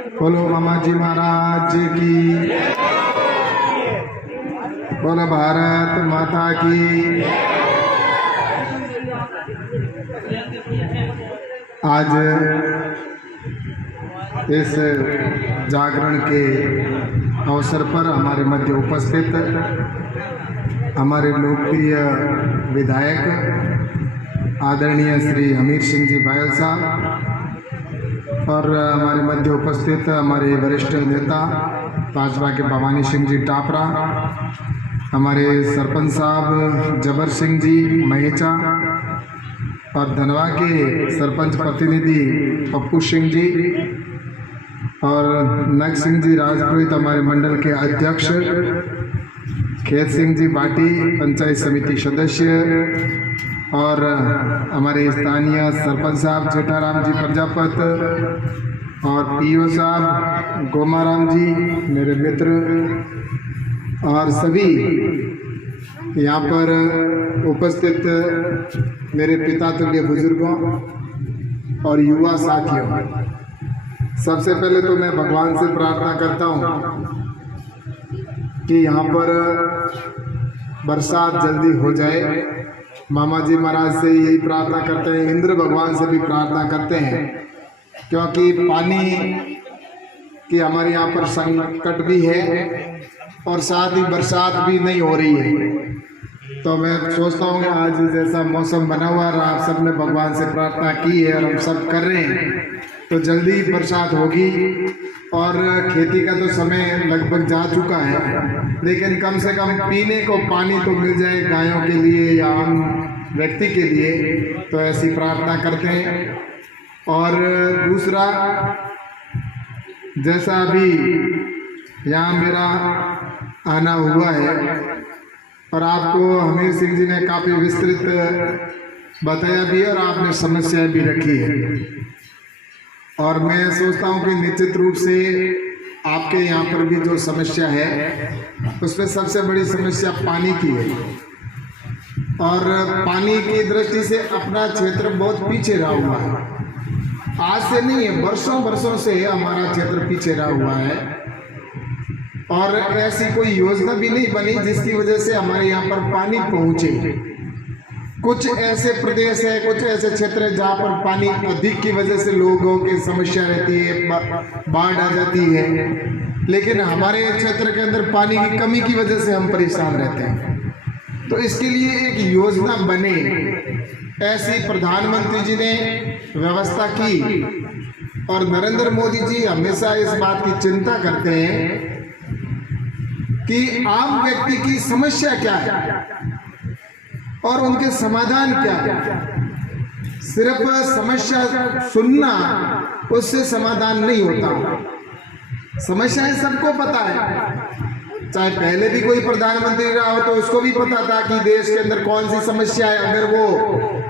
बोलो मामा जी महाराज की, बोलो भारत माता की। आज इस जागरण के अवसर पर हमारे मध्य उपस्थित हमारे लोकप्रिय विधायक आदरणीय श्री हमीर सिंह जी बायल साहब और हमारे मध्य उपस्थित हमारे वरिष्ठ नेता भाजपा के भवानी सिंह जी टापरा, हमारे सरपंच साहब जबर सिंह जी महेचा और धनवा के सरपंच प्रतिनिधि पप्पू सिंह जी और नग सिंह जी राजपुरोहित हमारे मंडल के अध्यक्ष, खेत सिंह जी बाटी पंचायत समिति सदस्य और हमारे स्थानीय सरपंच साहब जेठाराम जी प्रजापत और पीओ साहब गोमाराम जी मेरे मित्र और सभी यहाँ पर उपस्थित मेरे पिता तुल्य बुजुर्गों और युवा साथियों, सबसे पहले तो मैं भगवान से प्रार्थना करता हूँ कि यहाँ पर बरसात जल्दी हो जाए। मामा जी महाराज से यही प्रार्थना करते हैं, इंद्र भगवान से भी प्रार्थना करते हैं, क्योंकि पानी की हमारे यहाँ पर संकट भी है और साथ ही बरसात भी नहीं हो रही है। तो मैं सोचता हूँ कि आज जैसा मौसम बना हुआ है, आप सब ने भगवान से प्रार्थना की है और हम सब कर रहे हैं, तो जल्दी बरसात होगी और खेती का तो समय लगभग जा चुका है, लेकिन कम से कम पीने को पानी तो मिल जाए गायों के लिए या आम व्यक्ति के लिए, तो ऐसी प्रार्थना करते हैं। और दूसरा, जैसा अभी यहाँ मेरा आना हुआ है और आपको हमीर सिंह जी ने काफ़ी विस्तृत बताया भी और आपने समस्याएं भी रखी है, और मैं सोचता हूं कि निश्चित रूप से आपके यहाँ पर भी जो समस्या है उसमें सबसे बड़ी समस्या पानी की है, और पानी की दृष्टि से अपना क्षेत्र बहुत पीछे रहा हुआ है। आज से नहीं है, वर्षों वर्षों से हमारा क्षेत्र पीछे रहा हुआ है और ऐसी कोई योजना भी नहीं बनी जिसकी वजह से हमारे यहाँ पर पानी पहुँचे। कुछ ऐसे प्रदेश है, कुछ ऐसे क्षेत्र है जहाँ पर पानी अधिक की वजह से लोगों की समस्या रहती है, बाढ़ आ जाती है, लेकिन हमारे क्षेत्र के अंदर पानी की कमी की वजह से हम परेशान रहते हैं। तो इसके लिए एक योजना बने, ऐसी प्रधानमंत्री जी ने व्यवस्था की और नरेंद्र मोदी जी हमेशा इस बात की चिंता करते हैं कि आम व्यक्ति की समस्या क्या है और उनके समाधान क्या है। सिर्फ समस्या सुनना उससे समाधान नहीं होता। समस्याएं सबको पता है, चाहे पहले भी कोई प्रधानमंत्री रहा हो तो उसको भी पता था कि देश के अंदर कौन सी समस्या है। अगर वो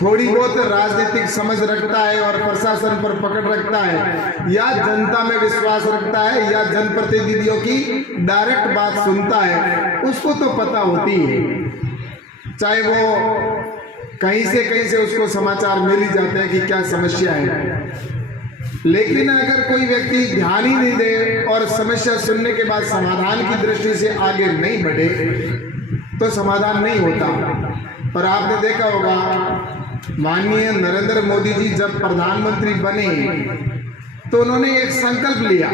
थोड़ी बहुत राजनीतिक समझ रखता है और प्रशासन पर पकड़ रखता है या जनता में विश्वास रखता है या जनप्रतिनिधियों की डायरेक्ट बात सुनता है, उसको तो पता होती है, चाहे वो कहीं से उसको समाचार मिल ही जाते हैं कि क्या समस्या है। लेकिन अगर कोई व्यक्ति ध्यान ही नहीं दे और समस्या सुनने के बाद समाधान की दृष्टि से आगे नहीं बढ़े तो समाधान नहीं होता। और आपने देखा होगा, माननीय नरेंद्र मोदी जी जब प्रधानमंत्री बने तो उन्होंने एक संकल्प लिया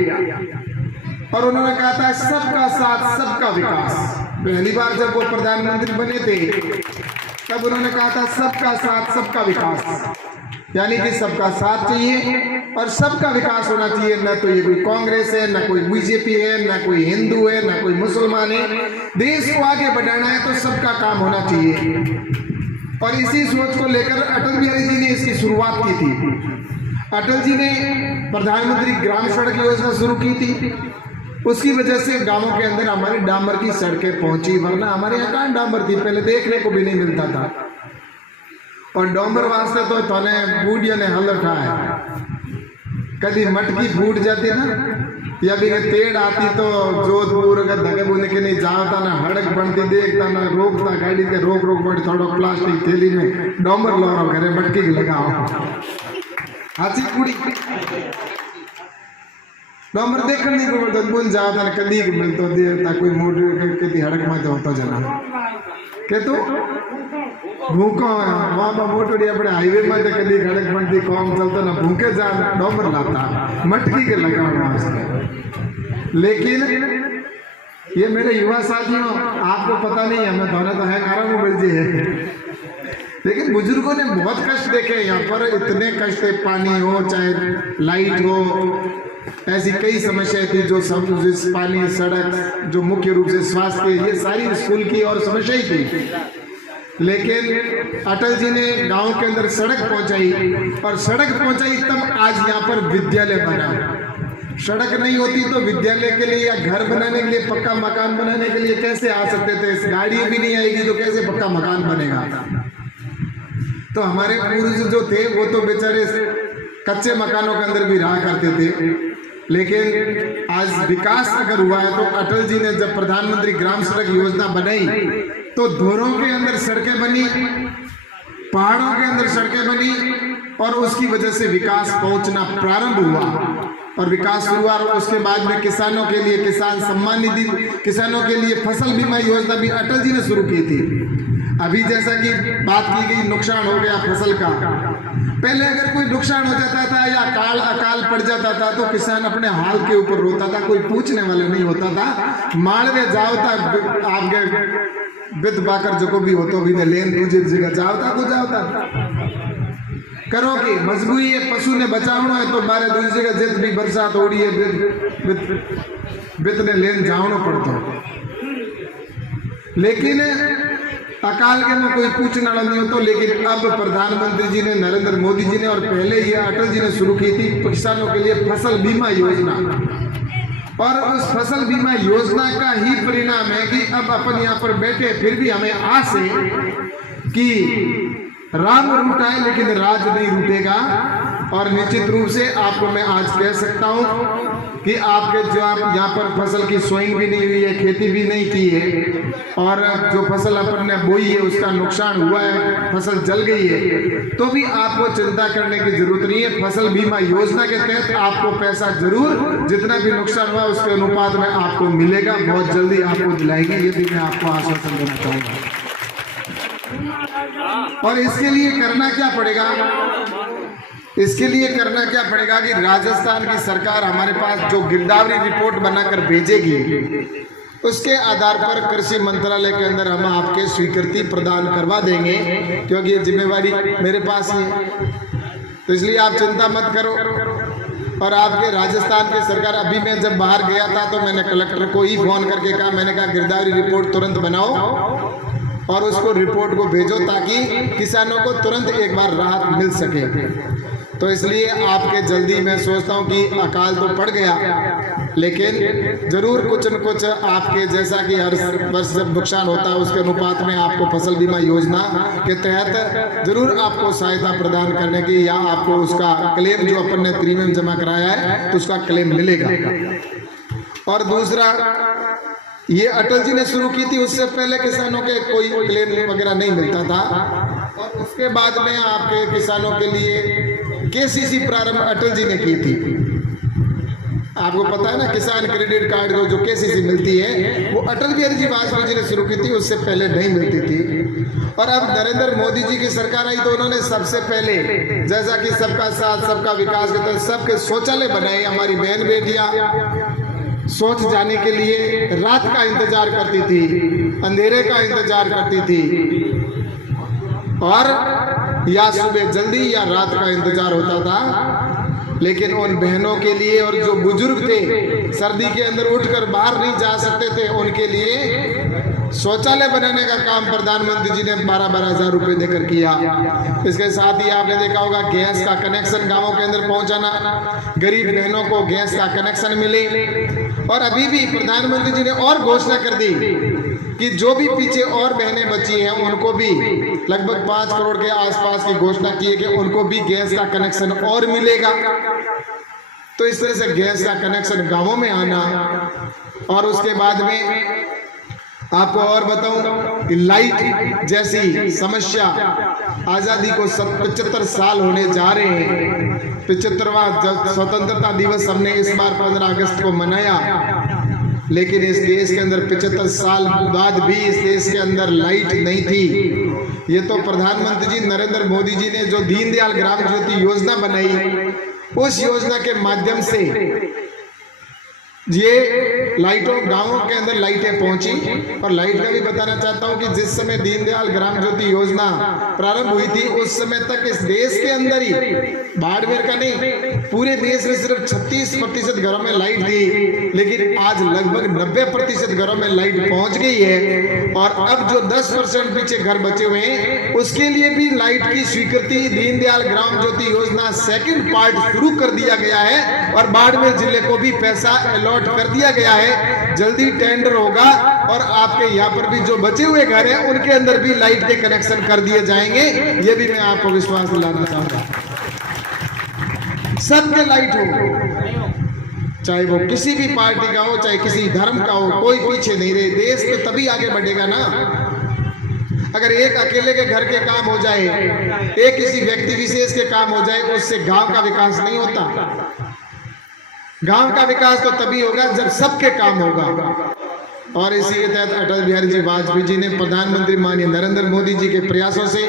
और उन्होंने कहा था सबका साथ सबका विकास। पहली बार जब वो प्रधानमंत्री बने थे तब उन्होंने कहा था सबका साथ सबका विकास, यानी कि सबका साथ चाहिए और सबका विकास होना चाहिए। न तो ये कोई कांग्रेस है, न कोई बीजेपी है, न कोई हिंदू है, न कोई मुसलमान है। देश को आगे बढ़ाना है तो सबका काम होना चाहिए। और इसी सोच को लेकर अटल बिहारी जी ने इसकी शुरुआत की थी। अटल जी ने प्रधानमंत्री ग्राम सड़क योजना शुरू की थी, उसकी वजह से गांवों के अंदर हमारे डामर की सड़कें पहुंची, वरना हमारे यहाँ कहाँ डामर थी, पहले देखने को भी नहीं मिलता था। और डामर वास्ते तो थोने बूढ़ियों ने हल उठाया, कभी मटकी फूट जाती ना या भी तेड़ आती तो जोधपुर अगर धके बुने के नहीं जाता ना, हड़क बनती देखता ना, रोकता गाड़ी के रोक पड़ी, थोड़ा प्लास्टिक थैली में डामर लो घरे मटकी लगाओ हाथी कुड़ी। डॉमर देखने नहीं को मिलता बुन जाओ था कदी के मिलतो देवता कोई मोटर के हड़क में होता जना के तो भूखो वहाँ मोटड़ी अपने हाईवे में तो कदी हड़क बनती कौन चलता ना भूखे जा डॉमर लाता मटकी के लगा वहाँ। लेकिन ये मेरे युवा साथियों आपको पता नहीं है, मैं दोनों तो है आराम मिल है, लेकिन बुजुर्गों ने बहुत कष्ट देखे यहाँ पर। इतने कष्ट, पानी हो चाहे लाइट हो, ऐसी कई समस्याएं थी जो पानी, सड़क, जो मुख्य रूप से स्वास्थ्य, ये सारी स्कूल की और समस्या ही थी। लेकिन अटल जी ने गांव के अंदर सड़क पहुंचाई, और सड़क पहुंचाई तब आज यहाँ पर विद्यालय बना। सड़क नहीं होती तो विद्यालय के लिए या घर बनाने के लिए, पक्का मकान बनाने के लिए कैसे आ सकते थे? गाड़ी भी नहीं आएगी तो कैसे पक्का मकान बनेगा? तो हमारे पूर्वज जो थे वो तो बेचारे कच्चे मकानों के अंदर भी रहा करते थे। लेकिन आज विकास अगर हुआ है तो अटल जी ने जब प्रधानमंत्री ग्राम सड़क योजना बनाई तो धोरों के अंदर सड़कें बनी, पहाड़ों के अंदर सड़कें बनी, और उसकी वजह से विकास पहुंचना प्रारंभ हुआ। और विकास हुआ, और उसके बाद में किसानों के लिए किसान सम्मान निधि, किसानों के लिए फसल बीमा योजना भी अटल जी ने शुरू की थी। अभी जैसा कि बात की गई, नुकसान हो गया फसल का, पहले अगर कोई नुकसान हो जाता था या अकाल पड़ जाता था तो किसान अपने हाल के ऊपर रोता था, कोई पूछने वाला नहीं होता था। मालवे जाओ था आपके बिद बाकर जो को भी हो तो भी लेन तुझे जगह जाओ था तो जाओ था करो कि मजबूरी है, पशु ने बचावना है तो बारे दूसरी जगह जित भी बरसात हो रही है बित ने लेन जावना पड़ता। लेकिन अकाल के में कोई पूछने वाला नहीं होता। लेकिन अब प्रधानमंत्री जी ने, नरेंद्र मोदी जी ने, और पहले ये अटल जी ने शुरू की थी किसानों के लिए फसल बीमा योजना। और उस फसल बीमा योजना का ही परिणाम है कि अब अपन यहाँ पर बैठे फिर भी हमें आस है कि राम रूट आए लेकिन राज नहीं रूटेगा। और निश्चित रूप से आपको मैं आज कह सकता हूँ कि आपके जो आप यहाँ पर फसल की सोइंग भी नहीं हुई है, खेती भी नहीं की है, और जो फसल अपन ने बोई है उसका नुकसान हुआ है, फसल जल गई है, तो भी आपको चिंता करने की जरूरत नहीं है। फसल बीमा योजना के तहत आपको पैसा जरूर, जितना भी नुकसान हुआ उसके अनुपात में आपको मिलेगा, बहुत जल्दी आपको दिलाएंगे, ये भी मैं आपको आश्वासन देना चाहूँगा। और इसके लिए करना क्या पड़ेगा? इसके लिए करना क्या पड़ेगा कि राजस्थान की सरकार हमारे पास जो गिरदावरी रिपोर्ट बनाकर भेजेगी उसके आधार पर कृषि मंत्रालय के अंदर हम आपके स्वीकृति प्रदान करवा देंगे, क्योंकि ये जिम्मेवारी मेरे पास है। तो इसलिए आप चिंता मत करो। और आपके राजस्थान की सरकार, अभी मैं जब बाहर गया था तो मैंने कलेक्टर को ही फोन करके कहा, मैंने कहा गिरदावरी रिपोर्ट तुरंत बनाओ और उसको रिपोर्ट को भेजो ताकि किसानों को तुरंत एक बार राहत मिल सके। तो इसलिए आपके जल्दी, मैं सोचता हूँ कि अकाल तो पड़ गया लेकिन जरूर कुछ न कुछ आपके, जैसा कि हर वर्ष जब नुकसान होता है उसके अनुपात में आपको फसल बीमा योजना के तहत जरूर आपको सहायता प्रदान करने की, या आपको उसका क्लेम जो अपन ने प्रीमियम जमा कराया है तो उसका क्लेम मिलेगा। और दूसरा, ये अटल जी ने शुरू की थी, उससे पहले किसानों के कोई क्लेम वगैरह नहीं मिलता था, और उसके बाद में आपके किसानों के लिए केसीसी प्रारंभ अटल जी ने की थी। आपको पता है ना, किसान क्रेडिट कार्ड को जो केसीसी मिलती है वो अटल बिहारी जी वाजपेयी जी ने शुरू की थी, उससे पहले नहीं मिलती थी। और अब नरेंद्र मोदी जी की सरकार आई तो उन्होंने सबसे पहले, जैसा कि सबका साथ सबका विकास के तहत सबके शौचालय बनाए। हमारी बहन बेटियां सोच जाने के लिए रात का इंतजार करती थी, अंधेरे का इंतजार करती थी, और या सुबह जल्दी या रात का इंतजार होता था। लेकिन उन बहनों के लिए, और जो बुजुर्ग थे सर्दी के अंदर उठकर बाहर नहीं जा सकते थे, उनके लिए शौचालय बनाने का काम प्रधानमंत्री जी ने 12-12 हज़ार रुपए देकर किया। इसके साथ ही आपने देखा होगा गैस का कनेक्शन गांवों के अंदर पहुंचाना, गरीब बहनों को गैस का कनेक्शन मिले। और अभी भी प्रधानमंत्री जी ने और घोषणा कर दी कि जो भी पीछे और बहनें बची हैं उनको भी लगभग 5 करोड़ के आसपास की घोषणा की है कि उनको भी गैस का कनेक्शन और मिलेगा। तो इस तरह से गैस का कनेक्शन गांवों में आना। और उसके बाद में आपको और बताऊं कि लाइट जैसी समस्या आज़ादी को 75 साल होने जा रहे हैं। 75वां स्वतंत्रता दिवस हमने इस बार 15 अगस्त को मनाया, लेकिन इस देश के अंदर 75 साल बाद भी इस देश के अंदर लाइट नहीं थी। ये तो प्रधानमंत्री जी नरेंद्र मोदी जी ने जो दीनदयाल ग्राम ज्योति योजना बनाई, उस योजना के माध्यम से ये लाइटों गांवों के अंदर लाइटें पहुंची। और लाइट का भी बताना चाहता हूं कि जिस समय दीनदयाल ग्राम ज्योति योजना प्रारंभ हुई थी, उस समय तक इस देश के अंदर ही, बाड़मेर का नहीं, पूरे देश में सिर्फ 36% घरों में लाइट थी, लेकिन आज लगभग 90% घरों में लाइट पहुंच गई है। और अब जो 10% पीछे घर बचे हुए हैं, उसके लिए भी लाइट की स्वीकृति दीनदयाल ग्राम ज्योति योजना सेकंड पार्ट शुरू कर दिया गया है। और बाड़मेर जिले को भी पैसा अलॉट कर दिया गया है। जल्दी टेंडर होगा और आपके यहाँ पर भी जो बचे हुए घर हैं, उनके अंदर भी लाइट के कनेक्शन कर दिए जाएंगे। ये भी मैं आपको विश्वास दिलाना चाहूंगा। सबके लाइट हो, चाहे वो किसी भी पार्टी का हो, चाहे किसी धर्म का हो, कोई पीछे नहीं रहे। देश तो तभी आगे बढ़ेगा ना, अगर एक अकेले के घर के काम हो जाए, एक किसी व्यक्ति विशेष के काम हो जाए, उससे गांव का विकास नहीं होता। गांव का विकास तो तभी होगा जब सबके काम होगा। और इसी के तहत अटल बिहारी जी वाजपेयी जी ने, प्रधानमंत्री माननीय नरेंद्र मोदी जी के प्रयासों से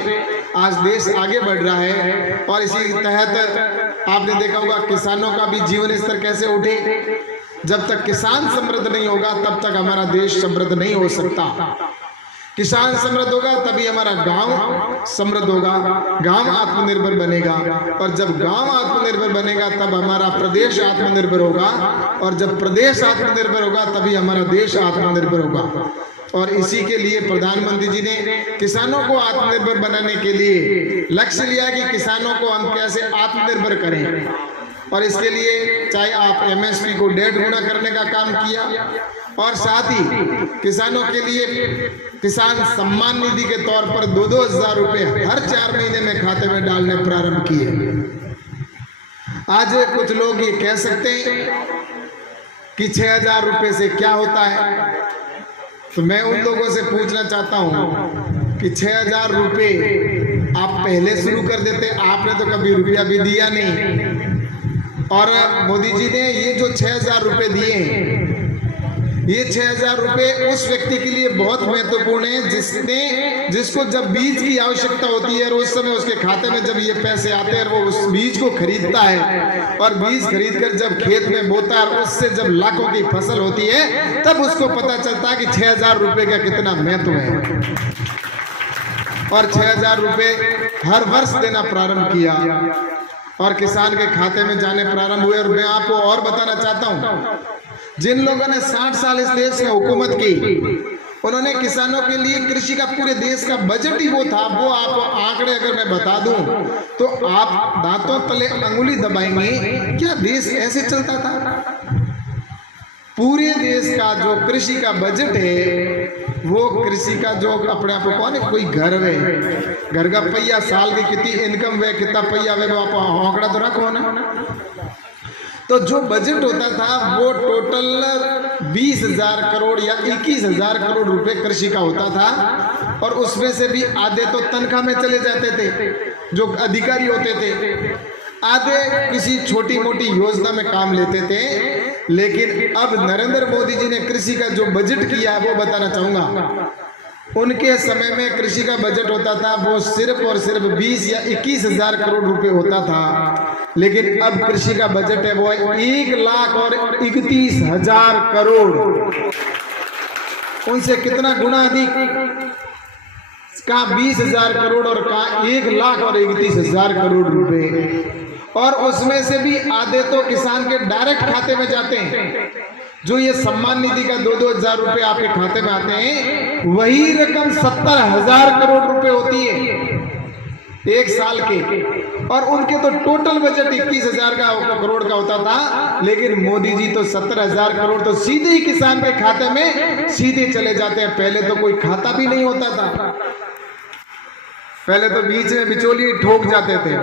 आज देश आगे बढ़ रहा है। और इसी के तहत आपने देखा होगा किसानों का भी जीवन स्तर कैसे उठे। जब तक किसान समृद्ध नहीं होगा, तब तक हमारा देश समृद्ध नहीं हो सकता। किसान समृद्ध होगा तभी हमारा गांव समृद्ध होगा, गांव आत्मनिर्भर बनेगा। और जब गांव आत्मनिर्भर बनेगा, तब हमारा प्रदेश आत्मनिर्भर होगा। और जब प्रदेश आत्मनिर्भर होगा, तभी हमारा देश आत्मनिर्भर होगा। और इसी के लिए प्रधानमंत्री जी ने किसानों को आत्मनिर्भर बनाने के लिए लक्ष्य लिया कि किसानों को हम कैसे आत्मनिर्भर करें। और इसके लिए चाहे आप एमएसपी को 1.5 गुना करने का काम किया, और साथ ही किसानों के लिए किसान सम्मान निधि के तौर पर 2-2 हज़ार रुपए हर 4 महीने में खाते में डालने प्रारंभ किए। आज कुछ लोग ये कह सकते हैं कि 6,000 रुपए से क्या होता है, तो मैं उन लोगों से पूछना चाहता हूं कि 6,000 रुपए आप पहले शुरू कर देते, आपने तो कभी रुपया भी दिया नहीं। और मोदी जी ने ये जो 6,000 रुपए दिए, ये 6,000 रुपए उस व्यक्ति के लिए बहुत महत्वपूर्ण है जिसको जब बीज की आवश्यकता होती है, और उस समय उसके खाते में जब ये पैसे आते हैं, वो उस बीज को खरीदता है। और बीज खरीदकर जब खेत में बोता है, और उससे जब लाखों की फसल होती है, तब उसको पता चलता है कि 6,000 रुपए का कितना महत्व है। और 6,000 रुपए हर वर्ष देना प्रारंभ किया और किसान के खाते में जाने प्रारंभ हुए। और मैं आपको और बताना चाहता हूं, जिन लोगों ने 60 साल इस देश में हुकूमत की, उन्होंने किसानों के लिए कृषि का पूरे देश का बजट ही वो था। वो आपको आंकड़े अगर मैं बता दूं तो आप दांतों तले अंगुली दबाएंगे, क्या देश ऐसे चलता था? पूरे देश का जो कृषि का बजट है, वो कृषि का जो अपने आप को कौन है, कोई घर है, घर का पहिया साल की कितनी इनकम है, कितना पहिया है, वो आप आंकड़ा तो रखो ना। तो जो बजट होता था वो टोटल 20,000 करोड़ या 21,000 करोड़ रुपए कृषि का होता था। और उसमें से भी आधे तो तनख्वाह में चले जाते थे जो अधिकारी होते थे, आधे किसी छोटी मोटी योजना में काम लेते थे। लेकिन अब नरेंद्र मोदी जी ने कृषि का जो बजट किया है वो बताना चाहूंगा। उनके समय में कृषि का बजट होता था वो सिर्फ और सिर्फ 20 या 21,000 करोड़ रुपए होता था। लेकिन अब कृषि का बजट है वो 1,31,000 करोड़, उनसे कितना गुना अधिक, कहा 20,000 करोड़ और कहा 1,31,000 करोड़ रुपए। और उसमें से भी आधे तो किसान के डायरेक्ट खाते में जाते हैं। जो ये सम्मान निधि का 2-2 हज़ार रुपए आपके खाते में आते हैं, वही रकम 70,000 करोड़ रुपए होती है एक साल के। और उनके तो टोटल बजट 21,000 करोड़ का होता था। लेकिन मोदी जी तो 70,000 करोड़ तो सीधे ही किसान के खाते में सीधे चले जाते हैं। पहले तो कोई खाता भी नहीं होता था, पहले तो बीच में बिचौलिए ठोक जाते थे।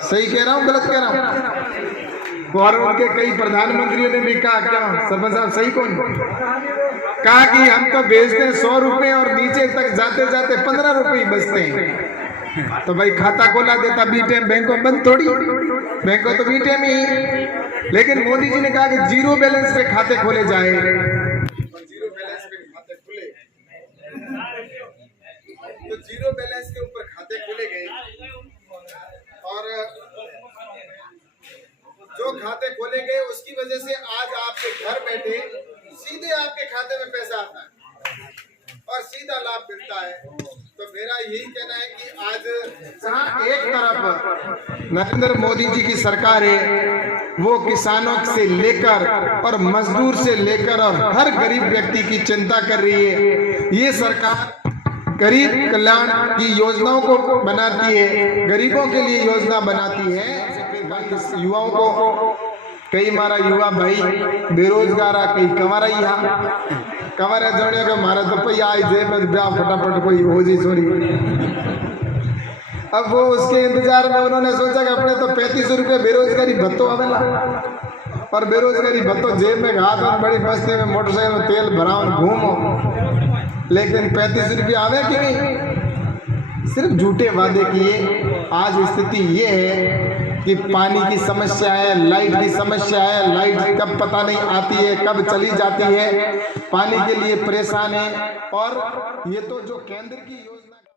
सही कह रहा हूं, गलत कह रहा हूं? और उनके कई प्रधानमंत्रियों ने भी कहा, क्या सरपंच साहब सही कौन, कहा कि हम तो भेजते हैं 100 रुपए और नीचे तक जाते जाते 15 रुपए ही बचते हैं। तो भाई खाता खोला देता बीटेम, बैंकों बंद थोड़ी, बैंकों तो बीटेम ही। लेकिन मोदी जी ने कहा कि जीरो बैलेंस पे खाते खोले जाए, जीरो बैलेंस पे खाते खुले, तो जीरो बैलेंस के ऊपर खाते खोले गए और जो खाते खोले गए उसकी वजह से आज आपके घर बैठे सीधे आपके खाते में पैसा आता है और सीधा लाभ मिलता है। तो मेरा यही कहना है कि आज जहां एक तरफ नरेंद्र मोदी जी की सरकार है, वो किसानों से लेकर और मजदूर से लेकर और हर गरीब व्यक्ति की चिंता कर रही है। ये सरकार गरीब कल्याण की योजनाओं को बनाती है, गरीबों के लिए योजना बनाती है। युवाओं को कई मारा युवा भाई बेरोजगार आ, कई कमारा कमारे जोड़े को मारा तो पई आई जेब में ब्याह फटाफट कोई हो जी छोरी। अब वो उसके इंतजार में उन्होंने सोचा कि अपने तो 3500 रुपये बेरोजगारी भत्तो आवेला और बेरोजगारी भत्तो जेब में हाथ में बड़ी बस्ती में मोटरसाइकिल में तेल भराओ घूमो, लेकिन 3500 रुपये आवे कि नहीं, सिर्फ झूठे वादे किए। आज स्थिति ये है कि पानी की समस्या है, लाइट की समस्या है, लाइट कब पता नहीं आती है, कब चली जाती है, पानी के लिए परेशान है। और ये तो जो केंद्र की योजना